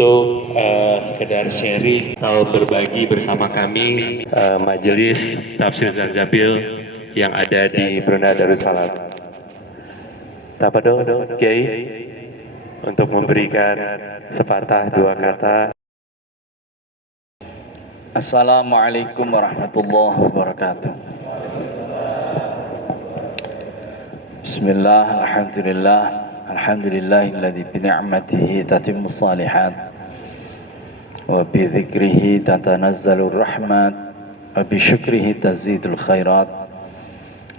untuk sekedar sharing atau berbagi bersama kami Majelis Tafsir Zanjabil yang ada di Brunei Darussalam. Tafadhol Kiai untuk memberikan sepatah dua kata. Assalamualaikum warahmatullahi wabarakatuh. Bismillah, alhamdulillah, alhamdulillahilladzi bi ni'matihi tatimmus shalihat wa bi dzikrihi tatanazzalur rahmat wa bi syukrihi tazidul khairat.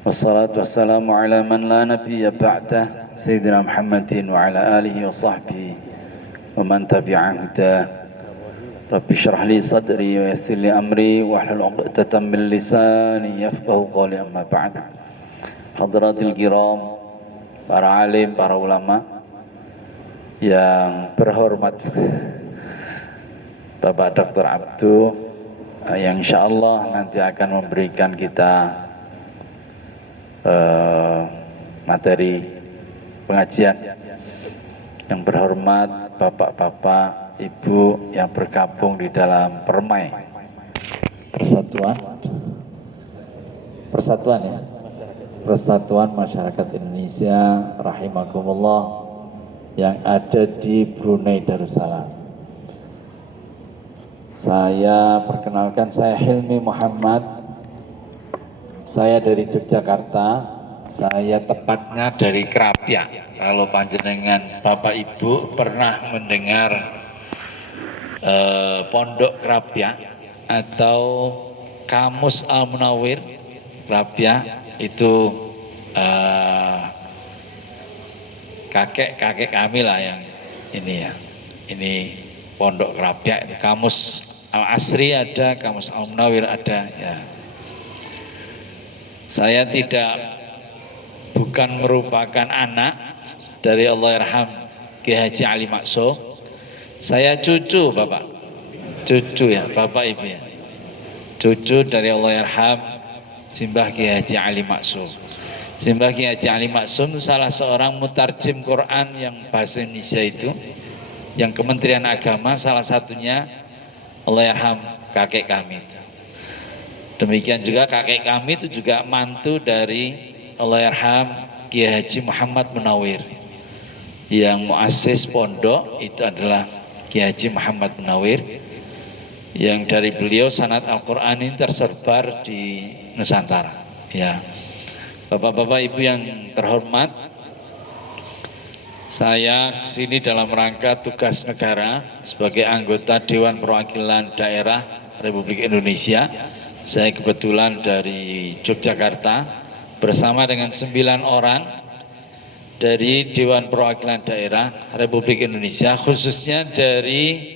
Wassalatu wassalamu ala man la nabiyya ba'dah sayyidina Muhammadin wa ala alihi wa sahbihi wa man tabi'a hudah. Rabbi syrah li sadri wa yassir li amri wahlul 'uqdatam min lisani yafqahu qawli, amma ba'd. Hadratil kiram, para alim, para ulama yang berhormat, Bapak Dr. Abdu yang insyaallah nanti akan memberikan kita materi pengajian. Yang berhormat bapak-bapak, ibu yang bergabung di dalam Permai Persatuan ya, Persatuan Masyarakat Indonesia rahimakumullah yang ada di Brunei Darussalam. Saya perkenalkan, saya Hilmi Muhammad. Saya dari Yogyakarta. Saya tepatnya dari Krapia. Kalau panjenengan Bapak Ibu pernah mendengar Pondok Krapia atau Kamus Al-Munawir Krapia, itu kakek kami lah yang ini ya. Ini Pondok Krapia, itu Kamus Al-Asri ada, Kamus Al-Munawir ada ya. Saya bukan merupakan anak dari Allahyarham Ki Haji Ali Maksum. Saya cucu Bapak, cucu ya Bapak Ibu ya, cucu dari Allahyarham Simbah Ki Haji Ali Maksum. Simbah Ki Haji Ali Maksum salah seorang mutarjim Quran yang bahasa Indonesia itu, yang Kementerian Agama salah satunya Allahyarham kakek kami itu. Demikian juga kakek kami itu juga mantu dari Allahyarham Ki Haji Muhammad Munawir. Yang muassis pondok itu adalah Ki Haji Muhammad Munawir, yang dari beliau sanad Al-Quran ini tersebar di Nusantara ya. Bapak-bapak ibu yang terhormat, saya kesini dalam rangka tugas negara sebagai anggota Dewan Perwakilan Daerah Republik Indonesia. Saya kebetulan dari Yogyakarta bersama dengan 9 orang dari Dewan Perwakilan Daerah Republik Indonesia, khususnya dari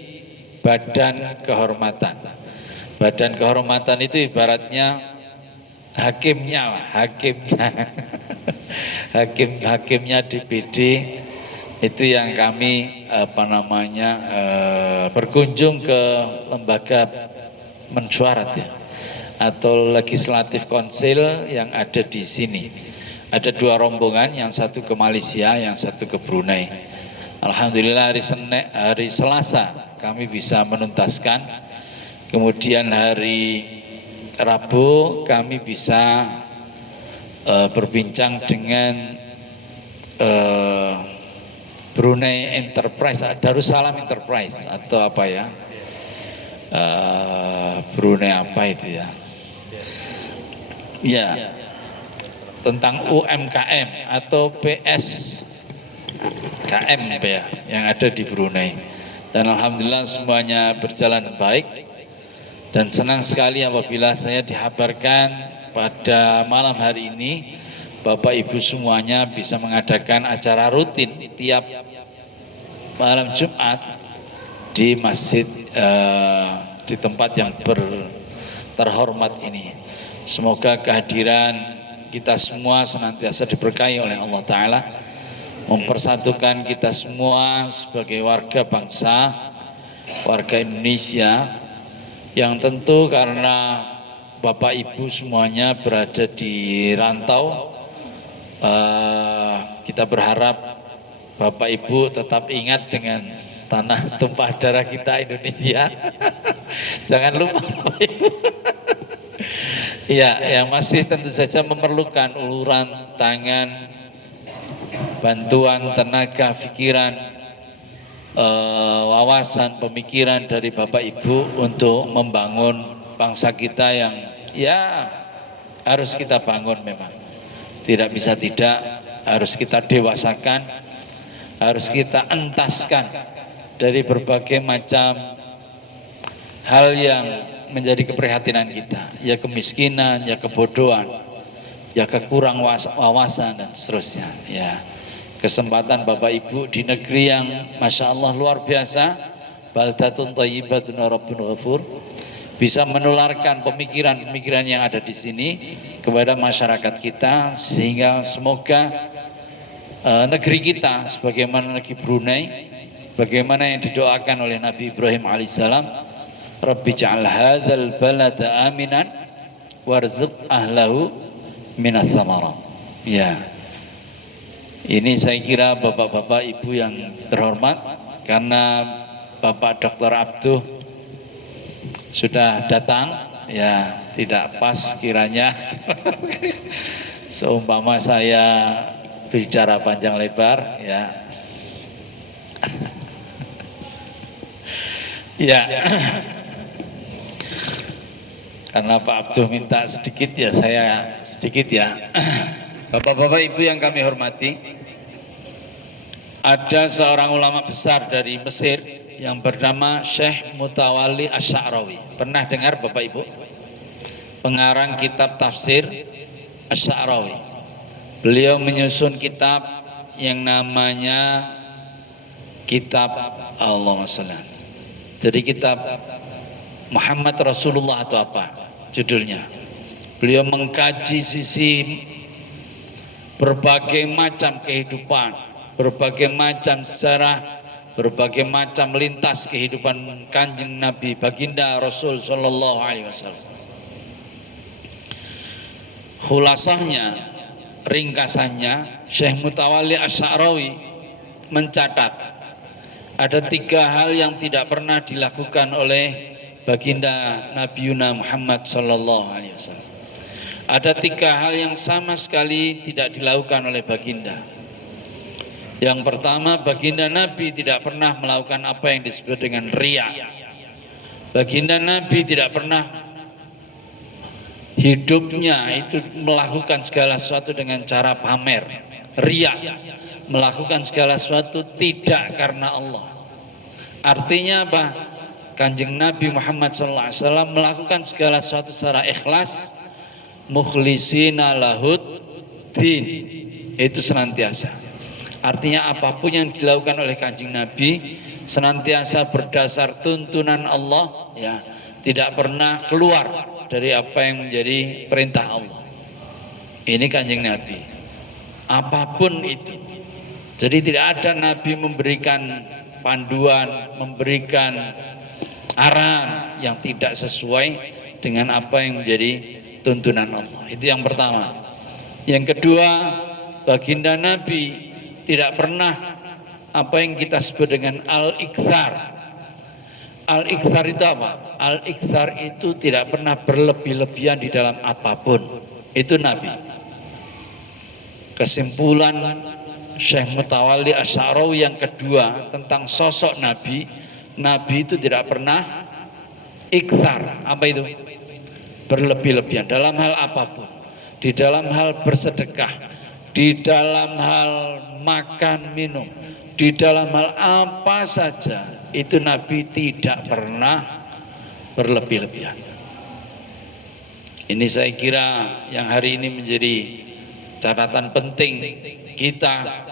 Badan Kehormatan. Badan Kehormatan itu ibaratnya hakimnya DPD itu yang kami berkunjung ke lembaga mensyuarat ya, atau legislatif konsil yang ada di sini. Ada 2 rombongan, yang satu ke Malaysia, yang satu ke Brunei. Alhamdulillah hari Selasa kami bisa menuntaskan. Kemudian hari Rabu kami bisa berbincang dengan Brunei Enterprise, Darussalam Enterprise atau apa ya, Brunei apa itu ya, ya tentang UMKM atau PSKM ya, yang ada di Brunei. Dan alhamdulillah semuanya berjalan baik, dan senang sekali apabila saya dihabarkan pada malam hari ini Bapak Ibu semuanya bisa mengadakan acara rutin tiap malam Jumat di masjid di tempat yang terhormat ini. Semoga kehadiran kita semua senantiasa diberkahi oleh Allah Ta'ala, mempersatukan kita semua sebagai warga bangsa, warga Indonesia, yang tentu karena Bapak Ibu semuanya berada di rantau, kita berharap Bapak Ibu tetap ingat dengan tanah tumpah darah kita Indonesia. Jangan lupa Bapak Ibu. Ya, yang masih tentu saja memerlukan uluran tangan, bantuan tenaga, pikiran, wawasan, pemikiran dari Bapak Ibu untuk membangun bangsa kita yang ya harus kita bangun memang. Tidak bisa tidak, harus kita dewasakan, harus kita entaskan dari berbagai macam hal yang menjadi keprihatinan kita, ya kemiskinan, ya kebodohan, ya kekurang wawasan dan seterusnya. Ya, kesempatan Bapak Ibu di negeri yang Masya Allah luar biasa, baldatun thayyibatun rabbun ghafur, bisa menularkan pemikiran-pemikiran yang ada di sini kepada masyarakat kita, sehingga semoga negeri kita sebagaimana negeri Brunei, bagaimana yang didoakan oleh Nabi Ibrahim alaihissalam, Rabbi ja'al hadzal balada aminan warzuq ahlahu minats tsamarat. Ya. Ini saya kira Bapak-bapak Ibu yang terhormat, karena Bapak Dr. Abduh sudah datang, ya tidak pas kiranya seumpama saya bicara panjang lebar, ya. Ya. Karena Pak Abduh minta sedikit, ya saya sedikit ya. Bapak-bapak Ibu yang kami hormati, ada seorang ulama besar dari Mesir yang bernama Syekh Mutawalli Asy-Sya'rawi. Pernah dengar Bapak Ibu? Pengarang kitab tafsir Asy-Sya'rawi. Beliau menyusun kitab yang namanya kitab Allahumma shalli. Jadi kitab Muhammad Rasulullah atau apa judulnya. Beliau mengkaji sisi berbagai macam kehidupan, berbagai macam sejarah, berbagai macam lintas kehidupan Kanjeng Nabi Baginda Rasul Shallallahu Alaihi Wasallam. Khulasahnya, ringkasannya, Syekh Mutawalli Asy-Sya'rawi mencatat ada 3 hal yang tidak pernah dilakukan oleh Baginda Nabi Muhammad Sallallahu Alaihi Wasallam. Ada 3 hal yang sama sekali tidak dilakukan oleh Baginda. Yang pertama, Baginda Nabi tidak pernah melakukan apa yang disebut dengan riya. Baginda Nabi tidak pernah hidupnya itu melakukan segala sesuatu dengan cara pamer, riya, melakukan segala sesuatu tidak karena Allah. Artinya apa? Kanjeng Nabi Muhammad SAW melakukan segala sesuatu secara ikhlas, mukhlisina lahud din, itu senantiasa. Artinya apapun yang dilakukan oleh Kanjeng Nabi senantiasa berdasar tuntunan Allah, ya, tidak pernah keluar dari apa yang menjadi perintah Allah. Ini Kanjeng Nabi, apapun itu. Jadi tidak ada Nabi memberikan panduan, memberikan arahan yang tidak sesuai dengan apa yang menjadi tuntunan Allah. Itu yang pertama. Yang kedua, Baginda Nabi tidak pernah apa yang kita sebut dengan al-iktsar. Al-iktsar itu apa? Al-iktsar itu tidak pernah berlebih-lebihan di dalam apapun. Itu Nabi. Kesimpulan Syekh Mutawalli Asy-Sya'rawi yang kedua tentang sosok Nabi, Nabi itu tidak pernah iktsar. Apa itu? Berlebih-lebihan dalam hal apapun. Di dalam hal bersedekah, di dalam hal makan minum, di dalam hal apa saja, itu Nabi tidak pernah berlebih-lebihan. Ini saya kira yang hari ini menjadi catatan penting kita.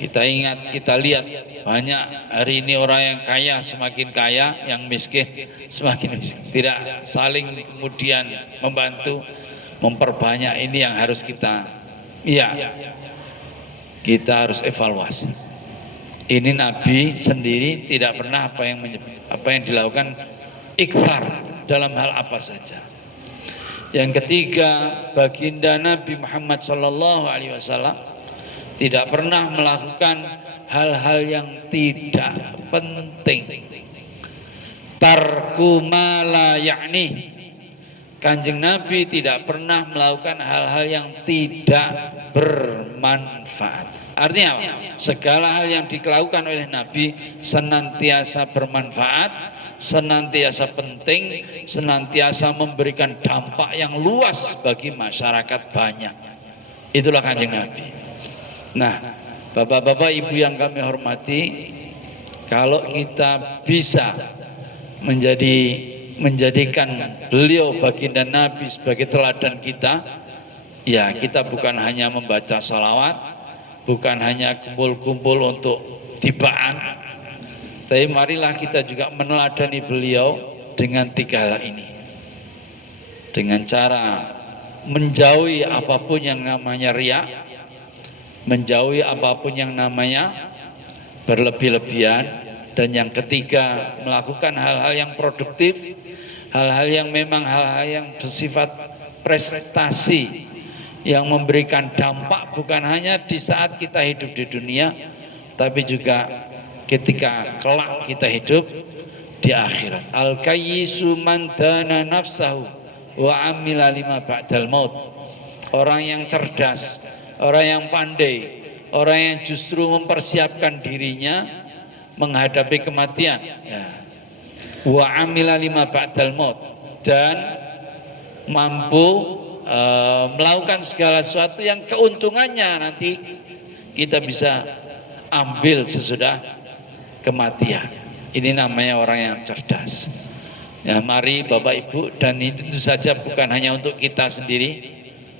Kita ingat, kita lihat banyak hari ini orang yang kaya semakin kaya, yang miskin semakin miskin. Tidak saling kemudian membantu, memperbanyak. Ini yang harus kita, kita harus evaluasi. Ini Nabi sendiri tidak pernah apa yang dilakukan iktsar dalam hal apa saja. Yang ketiga, Baginda Nabi Muhammad Sallallahu Alaihi Wasallam tidak pernah melakukan hal-hal yang tidak penting. Tarku ma la ya'ni. Kanjeng Nabi tidak pernah melakukan hal-hal yang tidak bermanfaat. Artinya apa? Segala hal yang dilakukan oleh Nabi senantiasa bermanfaat, senantiasa penting, senantiasa memberikan dampak yang luas bagi masyarakat banyak. Itulah Kanjeng Nabi. Nah, bapak-bapak, ibu yang kami hormati, kalau kita bisa menjadikan beliau baginda Nabi sebagai teladan kita, ya kita bukan hanya membaca salawat, bukan hanya kumpul-kumpul untuk tibaan, tapi marilah kita juga meneladani beliau dengan 3 hal ini, dengan cara menjauhi apapun yang namanya riya, menjauhi apapun yang namanya berlebih-lebihan, dan yang ketiga melakukan hal-hal yang produktif, hal-hal yang memang hal-hal yang bersifat prestasi, yang memberikan dampak bukan hanya di saat kita hidup di dunia, tapi juga ketika kelak kita hidup di akhirat. Al-kayyisu man dana nafsahu wa amila lima ba'dal maut. Orang yang cerdas, orang yang pandai, orang yang justru mempersiapkan dirinya menghadapi kematian, ya. Wa amila lima ba'dal maut, dan mampu melakukan segala sesuatu yang keuntungannya nanti kita bisa ambil sesudah kematian. Ini namanya orang yang cerdas. Ya, mari Bapak Ibu, dan itu saja bukan hanya untuk kita sendiri.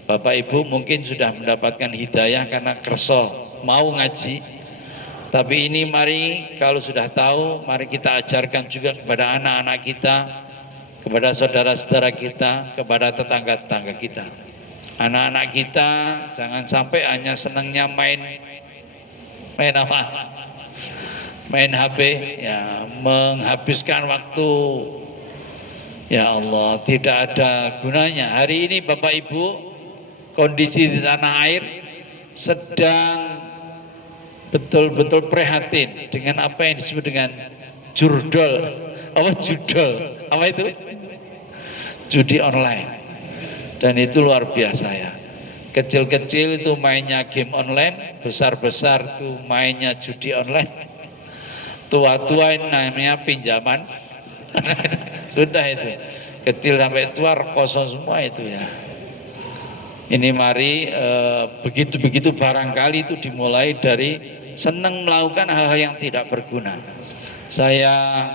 Bapak Ibu mungkin sudah mendapatkan hidayah karena kerso mau ngaji. Tapi ini mari kalau sudah tahu, mari kita ajarkan juga kepada anak-anak kita, kepada saudara-saudara kita, kepada tetangga-tetangga kita. Anak-anak kita jangan sampai hanya senangnya main apa? Main HP, ya, menghabiskan waktu. Ya Allah, tidak ada gunanya. Hari ini Bapak Ibu, kondisi di tanah air sedang betul-betul prihatin dengan apa yang disebut dengan jurdol. Apa judol? Apa itu? Judi online. Dan itu luar biasa, ya. Kecil-kecil itu mainnya game online, besar-besar itu mainnya judi online. Tua-tua namanya pinjaman. Sudah itu. Kecil sampai tua kosong semua itu, ya. Ini mari begitu-begitu barangkali itu dimulai dari senang melakukan hal-hal yang tidak berguna. Saya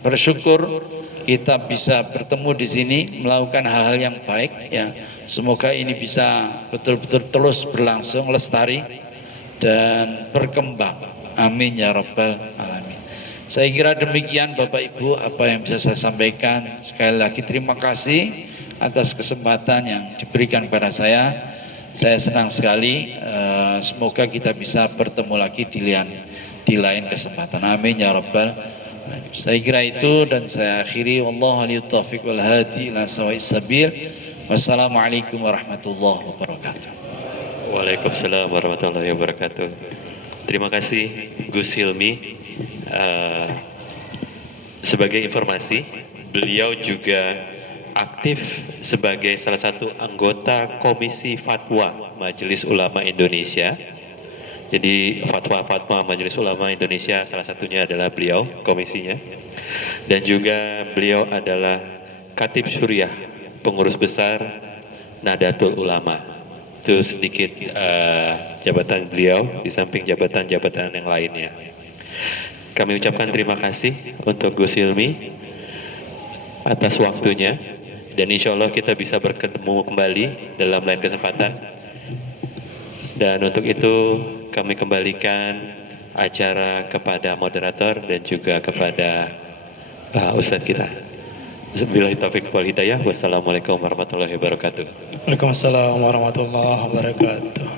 bersyukur kita bisa bertemu di sini melakukan hal-hal yang baik, ya. Semoga ini bisa betul-betul terus berlangsung, lestari dan berkembang. Amin ya rabbal alamin. Saya kira demikian Bapak Ibu apa yang bisa saya sampaikan. Sekali lagi terima kasih atas kesempatan yang diberikan kepada saya. Saya senang sekali. Semoga kita bisa bertemu lagi di lain kesempatan. Amin ya rabbal alamin. Saya kira itu, dan saya akhiri. Wallahu a'lam taufiq wal hadi ila sawa'is sabil. Wassalamualaikum warahmatullahi wabarakatuh. Waalaikumsalam warahmatullahi wabarakatuh. Terima kasih Gus Hilmi. Sebagai informasi, beliau juga aktif sebagai salah satu anggota Komisi Fatwa Majelis Ulama Indonesia. Jadi fatwa-fatwa Majelis Ulama Indonesia salah satunya adalah beliau, komisinya. Dan juga beliau adalah Khatib Syuriah, pengurus besar Nahdlatul Ulama. Itu sedikit jabatan beliau di samping jabatan-jabatan yang lainnya. Kami ucapkan terima kasih untuk Gus Hilmi atas waktunya, dan insya Allah kita bisa bertemu kembali dalam lain kesempatan. Dan untuk itu kami kembalikan acara kepada moderator dan juga kepada Ustadz kita. Wabillahi taufiq wal hidayah. Wassalamualaikum warahmatullahi wabarakatuh. Waalaikumsalam warahmatullahi wabarakatuh.